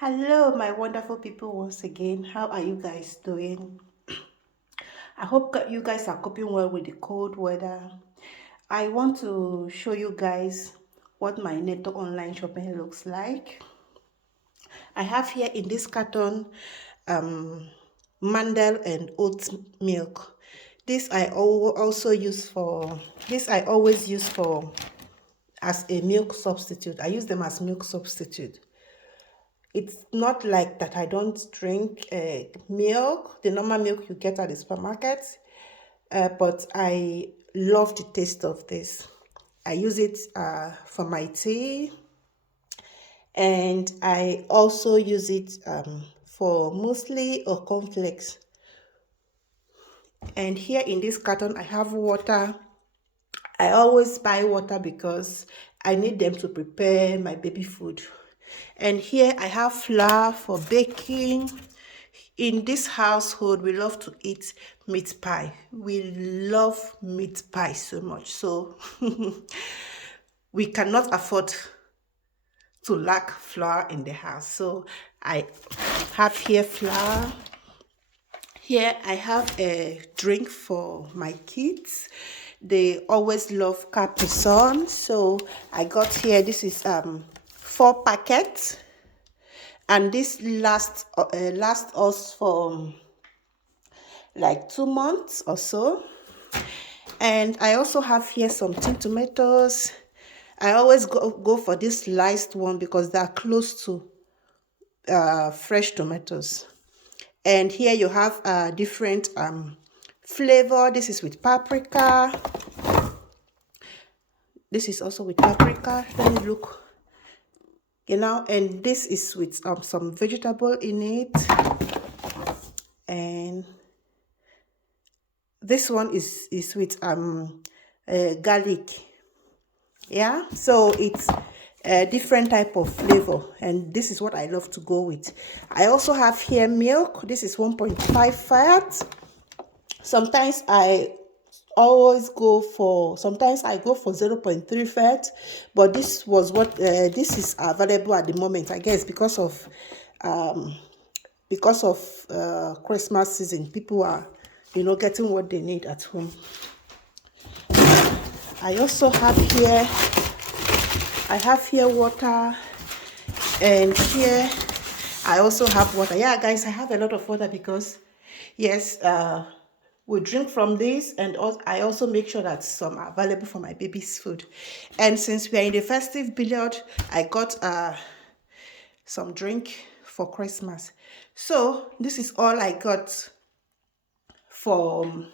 Hello, my wonderful people, once again. How are you guys doing? I hope you guys are coping well with the cold weather. I want to show you guys what my Netto online shopping looks like. I have here in this carton mandel and oat milk. This I also use for this I always use for as a milk substitute. I use them as milk substitute. It's not like that I don't drink milk, the normal milk you get at the supermarket, but I love the taste of this. I use it for my tea, and I also use it for muesli or cornflakes. And here in this carton, I have water. I always buy water because I need them to prepare my baby food. And here I have flour for baking. In this household, we love to eat meat pie. We love meat pie so much. So we cannot afford to lack flour in the house. So I have here flour. Here I have a drink for my kids. They always love Capri Sun. So I got here, this is 4 packets. And this lasts us for like 2 months or so. And I also have here some tin tomatoes. I always go for this sliced one because they're close to fresh tomatoes. And here you have a different flavor. This is with paprika. This is also with paprika. Let me look. And this is with some vegetable in it. And this one is with garlic. Yeah, so it's a different type of flavor, and this is what I love to go with. I also have here milk. This is 1.5 fat. Sometimes I go for 0.3 fat, but this was what this is available at the moment, I guess, because of Christmas season. People are getting what they need at home. I also have here water, and here I also have water. Yeah, guys, I have a lot of water because yes, we drink from this, and I also make sure that some are available for my baby's food. And since we are in the festive period, I got some drink for Christmas. So this is all I got from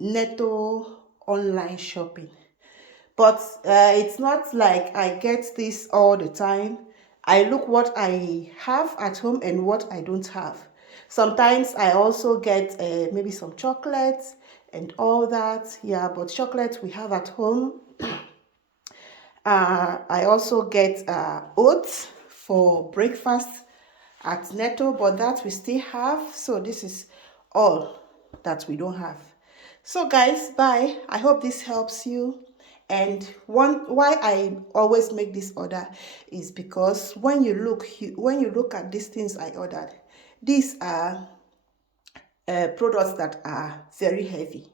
Netto online shopping. But it's not like I get this all the time. I look what I have at home and what I don't have. Sometimes I also get maybe some chocolates and all that. Yeah, but chocolate we have at home. I also get oats for breakfast at Netto, but that we still have. So this is all that we don't have. So guys, bye. I hope this helps you. And why I always make this order is because when you look at these things I ordered, these are products that are very heavy.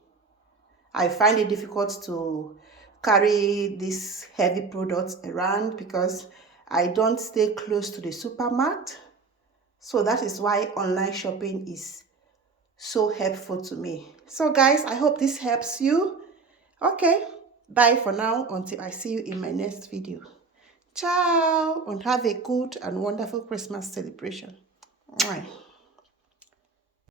I find it difficult to carry these heavy products around because I don't stay close to the supermarket. So that is why online shopping is so helpful to me. So guys, I hope this helps you. Okay, bye for now until I see you in my next video. Ciao, and have a good and wonderful Christmas celebration. Mwah.